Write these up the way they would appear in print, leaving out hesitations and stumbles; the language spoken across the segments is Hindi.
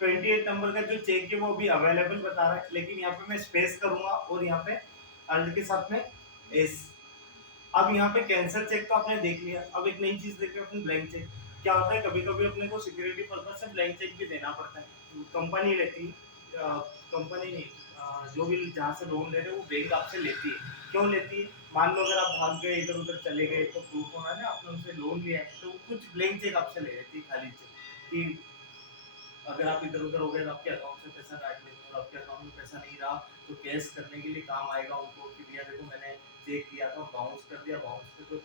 28 नंबर का जो चेक है वो भी अवेलेबल बता रहा है, लेकिन यहाँ पे मैं स्पेस करूंगा और यहाँ पे अल्ट के साथ में एस। अब यहाँ पे कैंसर चेक तो आपने देख लिया, अब एक नई चीज देख रहे हैं अपन, ब्लैंक चेक। क्या होता है, कभी कभी अपने को सिक्योरिटी पर्पज से ब्लैंक चेक भी देना पड़ता है। कंपनी लेती है, कंपनी नहीं, जो भी जहाँ से लोन ले रहे हैं वो बैंक आपसे लेती है। क्यों लेती है? मान लो अगर आप भाग गए इधर उधर चले गए तो प्रूफ होना है ना, आपने उनसे लोन लिया है, तो कुछ ब्लैंक चेक आपसे ले लेती है, खाली चेक कि अगर आप इधर उधर हो गए तो आपके अकाउंट से पैसा काट लेंगे, और आपके अकाउंट में पैसा नहीं रहा तो केस करने के लिए काम आएगा उनको कि भैया देखो मैंने चेक किया था, बाउंस कर दिया, बाउंस पे तो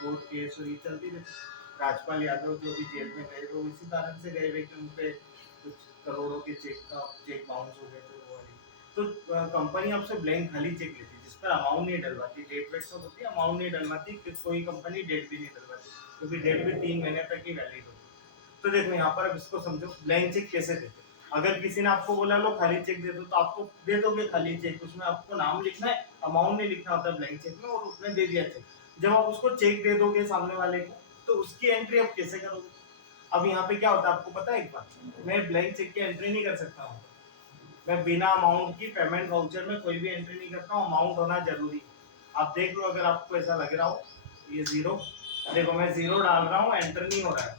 कोर्ट केस और ये चलती रहती। राजपाल यादव जो भी जेल में गए तो इसी कारण से गए, कि उन पे कुछ करोड़ों के चेक बाउंस हो गए थे वो वाली। तो कंपनी आपसे ब्लैंक खाली चेक लेती है जिस पर अमाउंट नहीं डलवाती, डेट वेट सब होती है, अमाउंट नहीं डलवाती, कोई कंपनी डेट भी नहीं डलवाती, क्योंकि डेट भी 3 महीने तक ही वैलिड होती है। तो देखो यहाँ पर अब इसको समझो, ब्लैंक चेक कैसे देते। अगर किसी ने आपको बोला लो खाली चेक दे दो, तो आपको दे दोगे खाली चेक, उसमें आपको नाम लिखना है, अमाउंट नहीं लिखना होता ब्लैंक चेक में, और उसने दे दिया चेक। जब आप उसको चेक दे दोगे सामने वाले को, तो उसकी एंट्री आप कैसे करोगे? अब यहाँ पे क्या होता है आपको पता है, एक बात, मैं ब्लैंक चेक की एंट्री नहीं कर सकता हूँ। मैं बिना अमाउंट की पेमेंट वाउचर में कोई भी एंट्री नहीं करता हूँ, अमाउंट होना जरूरी। आप देख लो अगर आपको ऐसा लग रहा हो, ये जीरो, देखो मैं जीरो डाल रहा हूँ, एंटर नहीं हो रहा है,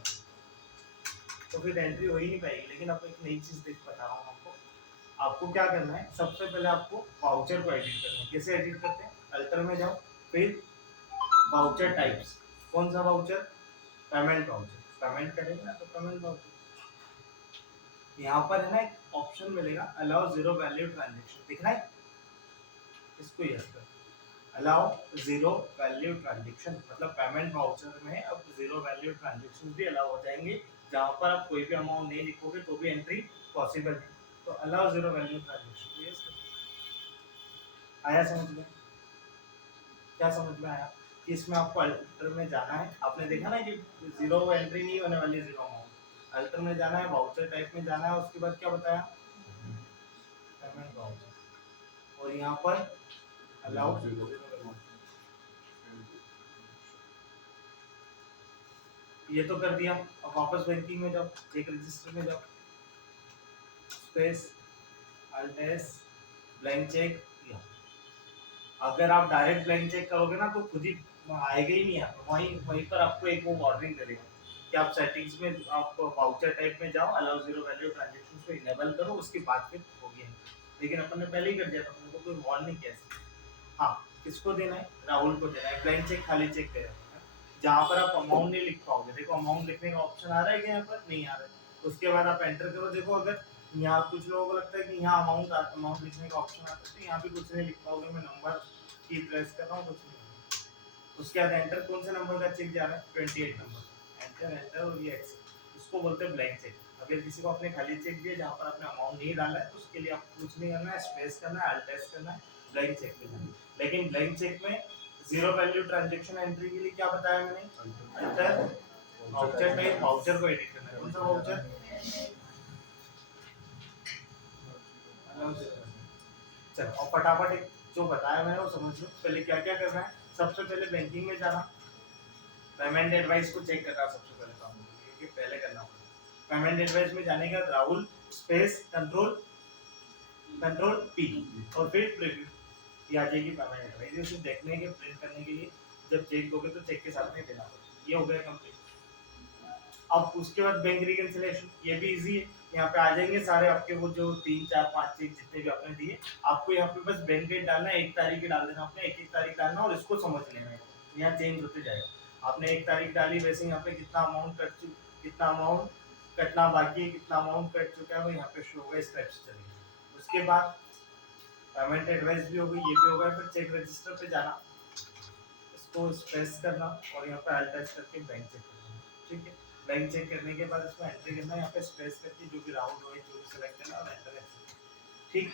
तो फिर एंट्री हो ही नहीं पाएगी। लेकिन आप एक नई चीज देख बता रहा हूँ आपको, आपको क्या करना है, सबसे पहले आपको वाउचर को एडिट करना है। कैसे एडिट करते हैं? अल्टर में जाओ, फिर वाउचर टाइप्स, कौन सा वाउचर? पेमेंट वाउचर, पेमेंट करेंगे ना तो पेमेंट वाउचर। यहाँ पर है ना एक ऑप्शन मिलेगा, अलाउ जीरो वैल्यू ट्रांजेक्शन, दिख रहा है? इसको यस कर, अलाउ जीरो वैल्यू ट्रांजेक्शन, मतलब पेमेंट वाउचर में अब जीरो वैल्यू ट्रांजेक्शन भी अलाउ हो जाएंगे, जहाँ पर आप कोई भी अमाउंट नहीं लिखोगे तो भी एंट्री पॉसिबल है। तो allow zero value transaction yes कर। आया समझ में? क्या समझ में आया? कि इसमें आपको अल्टर में जाना है, आपने देखा ना कि जीरो एंट्री नहीं होने वाली, जीरो अमाउंट। अल्टर में जाना है, वाउचर टाइप में जाना है, उसके बाद क्या बताया? पेमेंट वाउचर, और यहाँ पर अलाउ, ये तो कर दिया। अब वापस बैंकिंग में जाओ, चेक रजिस्टर में जाओ, space alt S, blank cheque. अगर आप डायरेक्ट ब्लैंक चेक करोगे ना तो खुद ही आएगा ही नहीं, यहाँ पर वहीं वहीं पर आपको एक वो वार्निंग करेगा कि आप सेटिंग्स में, आप वाउचर टाइप में जाओ, अलाउ जीरो वैल्यू ट्रांजेक्शन को इनेबल करो, उसके बाद फिर होगी। लेकिन अपन ने पहले ही कर दिया था, अपने को कोई वार्निंग कैसे? हाँ, किसको देना है? राहुल को देना है, ब्लैंक चेक खाली चेक दे रहा है, जहाँ पर आप अमाउंट नहीं लिख पाओगे। देखो अमाउंट लिखने का ऑप्शन आ रहा है कि यहाँ पर नहीं आ रहा है, उसके बाद आप एंटर करो। देखो अगर यहाँ कुछ लोगों को लगता है कि यहाँ अमाउंट अमाउंट लिखने का ऑप्शन आता है, तो यहाँ भी कुछ नहीं लिख पाओगे। मैं नंबर की प्रेस कर रहा हूँ, कुछ नहीं। उसके बाद एंटर, कौन से नंबर का चेक जा रहा है? 28 नंबर, एंटर एंटर, और ये एक्सेप्ट, उसको बोलते हैं ब्लैंक चेक। अगर किसी को आपने खाली चेक दिया जहाँ पर आपने अमाउंट नहीं डाला है, तो उसके लिए आपको कुछ नहीं करना है, स्पेस करना है, अल्ट एस करना है, ब्लैंक चेक करना है। लेकिन ब्लैंक चेक में जीरो वैल्यू ट्रांजेक्शन एंट्री के लिए क्या बताया मैंने? अल्टर वाउचर टाइप, वाउचर को एडिट करना है। कौन सा वाउचर? चलो और फटाफट एक जो बताया मैंने वो समझ लो। पहले क्या क्या करना है? सबसे पहले बैंकिंग में जाना, पेमेंट एडवाइस को चेक करना सबसे पहले काम, क्योंकि पहले करना पड़ेगा। पेमेंट एडवाइस में जाने के बाद Rahul space control control P, और फिर प्रीव्यू, ये आ जाएगी पेमेंट एडवाइस। ये सिर्फ देखने के, प्रिंट करने के लिए, जब चेक दोगे तो चेक के साथ में देना पड़ेगा। ये हो गया कंप्लीट। अब उसके बाद बैंक रिकंसिलिएशन, ये भी इजी है। यहाँ पे आ जाएंगे सारे आपके वो जो 3 4 5 चेक जितने भी आपने दिए, आपको यहाँ पे बस बैंक डेट डालना है, 1 तारीख डाल देना आपने, एक एक तारीख डालना, और इसको समझ लेना है, यहाँ चेंज होते जाएगा। आपने 1 तारीख डाली, वैसे यहाँ पे कितना अमाउंट कितना अमाउंट कटना बाकी है, कितना अमाउंट कट चुका है, वो यहाँ पे शो होगा, स्टेप्स चलेंगे। उसके बाद पेमेंट एडवाइस भी होगी, ये भी होगा। फिर चेक रजिस्टर पे जाना, इसको स्पेस करना, और यहाँ पे अल्ट एस करके बैंक चेक करना, ठीक है। बैंक चेक करने के बाद इसमें एंट्री करना, यहाँ पे स्पेस करके जो भी राउंड हो जो भी सिलेक्ट करना, और एंटर, ठीक।